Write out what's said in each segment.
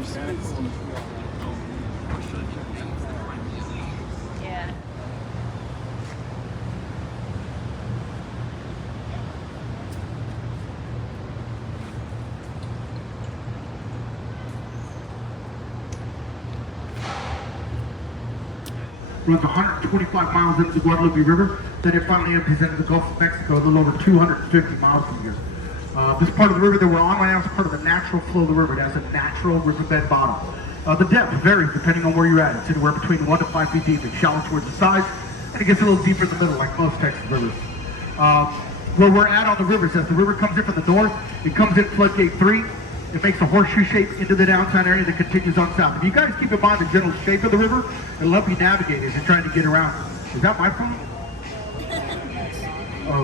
rivers. Yeah. Runs 125 miles into the Guadalupe River, then it finally empties into the Gulf of Mexico, a little over 250 miles from here. This part of the river that we're on right now is part of the natural flow of the river. It has a natural riverbed bottom. The depth varies depending on where you're at. It's anywhere between 1 to 5 feet deep. It's shallow towards the sides, and it gets a little deeper in the middle, like most Texas rivers. Where we're at on the river is as the river comes in from the north, it comes in floodgate 3. It makes a horseshoe shape into the downtown area that continues on south. If you guys keep in mind the general shape of the river, it'll help you navigate as you're trying to get around. Is that my phone?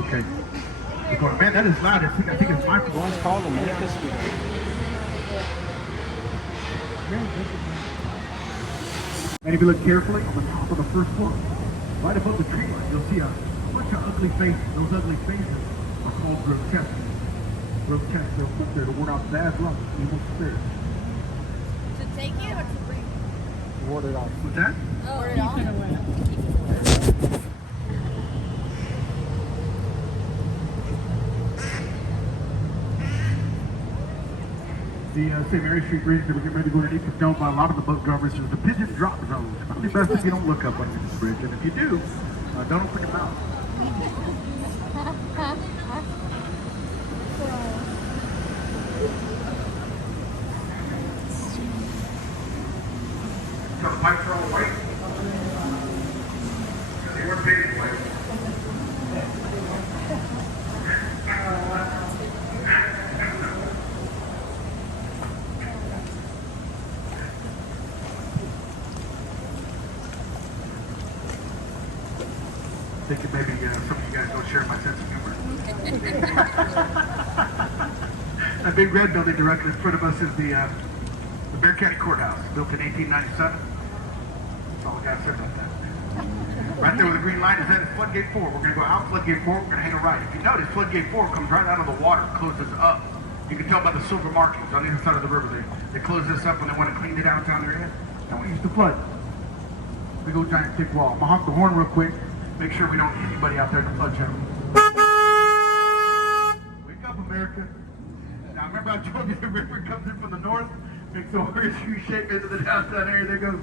Okay. You're going, man, that is loud. I think it's my phone. It's called America's Sweetheart. And if you look carefully on the top of the first floor, right above the tree line, you'll see a bunch of ugly faces. Those ugly faces are called grotesque. Grotesque. They'll put there to ward out bad luck, evil spirits. To take it or to bring it? Ward it off. What's that? Oh, ward it off? The St. Mary Street Bridge that we're getting ready to go underneath is known by a lot of the boat drummers as the pigeon drop zone. It's probably best if you don't look up under this bridge, and if you do, don't open your mouth. So the pipes are all white. They weren't painted white. Thinking maybe some of you guys don't share my sense of humor. That big red building directly in front of us is the Bexar County Courthouse, built in 1897. That's all I got to say about that. Right there where the green line is, that is floodgate 4. We're going to go out floodgate 4, we're going to hang a right. If you notice, floodgate 4 comes right out of the water, closes up. You can tell by the silver markings on either side of the river. They closed this up when they want to clean the downtown area. And we used to flood. Big old giant thick wall. I'm going to honk the horn real quick. Make sure we don't hit anybody out there in the flood channel. Wake up, America. Now, remember I told you the river comes in from the north, makes a horseshoe shape into the downtown area. There goes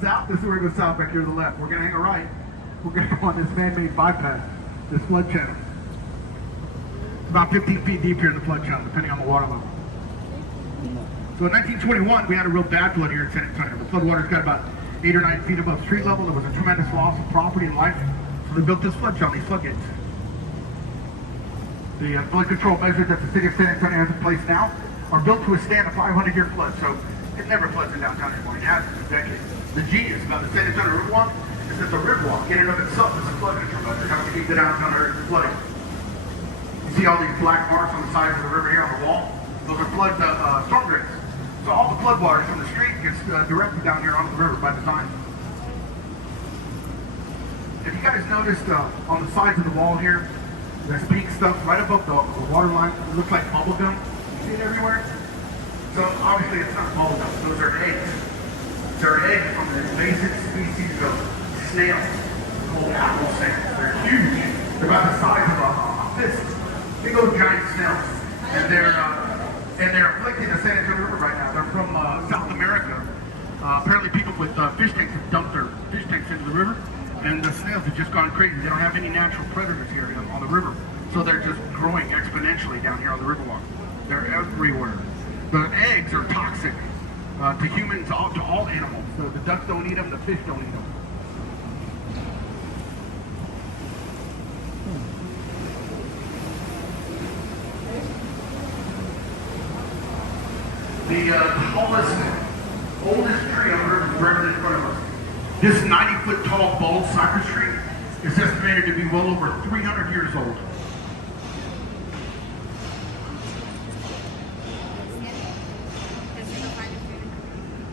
south. This is where it goes south back here to the left. We're going to hang a right. We're going to go on this man-made bypass, this flood channel. It's about 15 feet deep here in the flood channel, depending on the water level. So in 1921, we had a real bad flood here in San Antonio. The floodwaters got about 8 or 9 feet above street level. There was a tremendous loss of property and life. So they built this flood channel, these floodgates. The flood control measures that the city of San Antonio has in place now are built to withstand a 500-year flood. So it never floods in downtown anymore. It hasn't for decades. The genius about the San Antonio Riverwalk is that the Riverwalk in and of itself is a flood control measure. How we keep the downtown area from flooding. You see all these black marks on the sides of the river here on the wall? Those are flood storm drains. So all the flood water from the street gets directed down here onto the river by design. If you guys noticed on the sides of the wall here, there's pink stuff right above the water line. It looks like bubble gum. You see it everywhere? So obviously it's not bubble gum. Those are eggs. They're eggs from the invasive species of snails called apple snails. They're huge. They're about the size of a fist. Big old giant snails. And they're afflicting the San Antonio River right now. They're from South America. Apparently people with fish tanks have dumped their fish tanks into the river, and the snails have just gone crazy. They don't have any natural predators here on the river, so they're just growing exponentially down here on the Riverwalk. They're everywhere. The eggs are toxic to humans, to all animals. So the ducks don't eat them, the fish don't eat them. The tallest, oldest tree on the river is right in front of us. This 90-foot tall bald cypress tree is estimated to be well over 300 years old.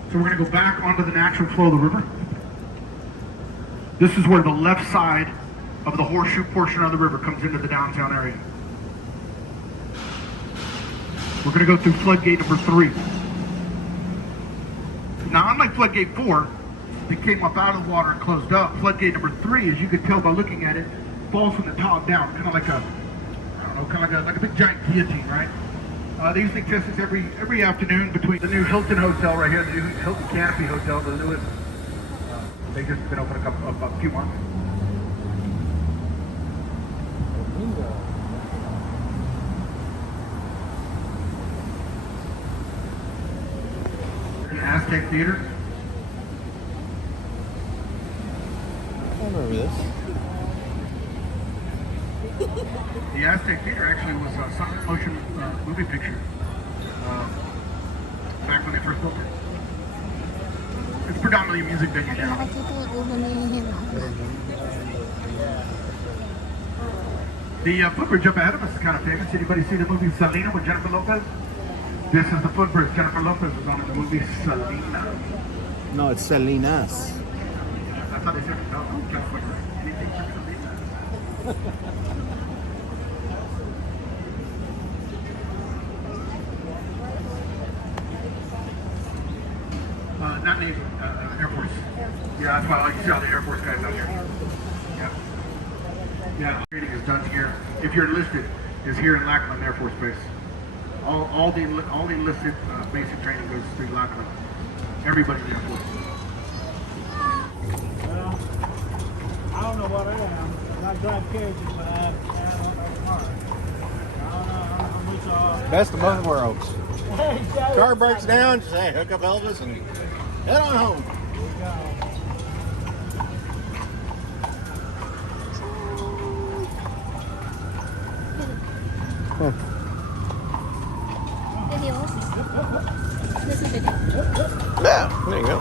So we're going to go back onto the natural flow of the river. This is where the left side of the horseshoe portion of the river comes into the downtown area. We're going to go through floodgate number 3. floodgate 4 that came up out of the water and closed up. Floodgate number 3, as you can tell by looking at it, falls from the top down, kind of like a, I don't know, kind of like a big giant guillotine, right? They usually test this every afternoon between the new Hilton Hotel right here, the new Hilton Canopy Hotel, the newest. They just been open a few months. Aztec Theater. I remember this. The Aztec Theater actually was a silent motion movie picture back when they first built it. It's predominantly a music venue now. The footbridge up ahead of us is kind of famous. Anybody see the movie Selena with Jennifer Lopez? This is the footbridge Jennifer Lopez was on in the movie Selena. No, it's Salinas. That's how they said it. No, California. Anything for Selena. Not Navy, Air Force. Yeah, that's why I like to see all the Air Force guys out here. Yeah. Yeah, training is done here. If you're enlisted, is here in Lackland Air Force Base. All the enlisted basic training goes through Lackland. Everybody in the Air Force. Well, I don't know what I am. I drive carriages, but I don't know cars. I don't know which are. Best of both worlds. Hey, Joe. Car breaks down, just hey, hook up Elvis and head on home. Here we go. Yeah, there you go.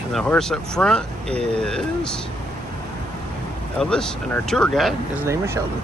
And the horse up front is Elvis, and our tour guide, his name is Sheldon.